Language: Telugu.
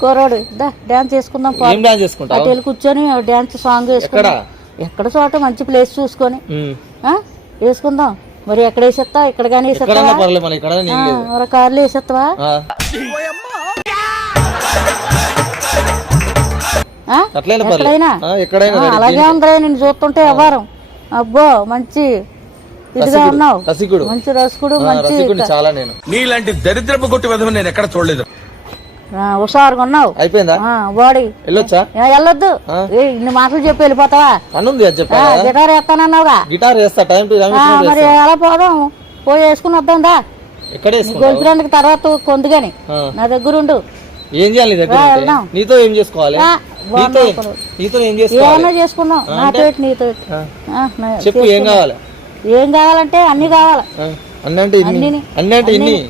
కుర్రోడు డాన్స్ చేసుకుందాం. ఏం డాన్స్ చేసుకుంటావు? అటు వెళ్ళి కూర్చొని డాన్స్ సాంగ్ వేసుకుందాం. ఎక్కడ చోట మంచి ప్లేస్ చూసుకొని వేసుకుందాం. మరి ఎక్కడ వేసేస్తా? ఇక్కడ కానీ వేసేస్తావా? కార్లు వేసేస్తావా? అలాగే ఉందిరా నేను చూస్తుంటే వ్యవహారం. అబ్బో మంచి ఇదిగా ఉన్నావు, మంచి రసికుడు, మంచి నీలాంటి దరిద్రపు కొట్టి విధం నేను ఎక్కడ చూడలేదు. హుషారుగా ఉన్నావు. అయిపోయిందా బాడీ? వెళ్ళొచ్చా? వెళ్ళొద్దు. ఇన్ని మాటలు చెప్పి వెళ్ళిపోతావా? గిటార్ వేస్తానన్నావుగా. గిటార్ వేస్తా. మరి ఎలా పోదాం? పోయి వేసుకుని వద్దాందా? గర్ల్ ఫ్రెండ్ తర్వాత కొందుగాని నా దగ్గర ఉండు. ఏం చేయాలి? నీతో ఏం చేసుకోవాలి? ఏమన్నా చేసుకున్నాం. నాతో నీతో చెప్పు. ఏం కావాలి? ఏం కావాలంటే అన్ని కావాలి. అన్నీ అంటే ఇన్ని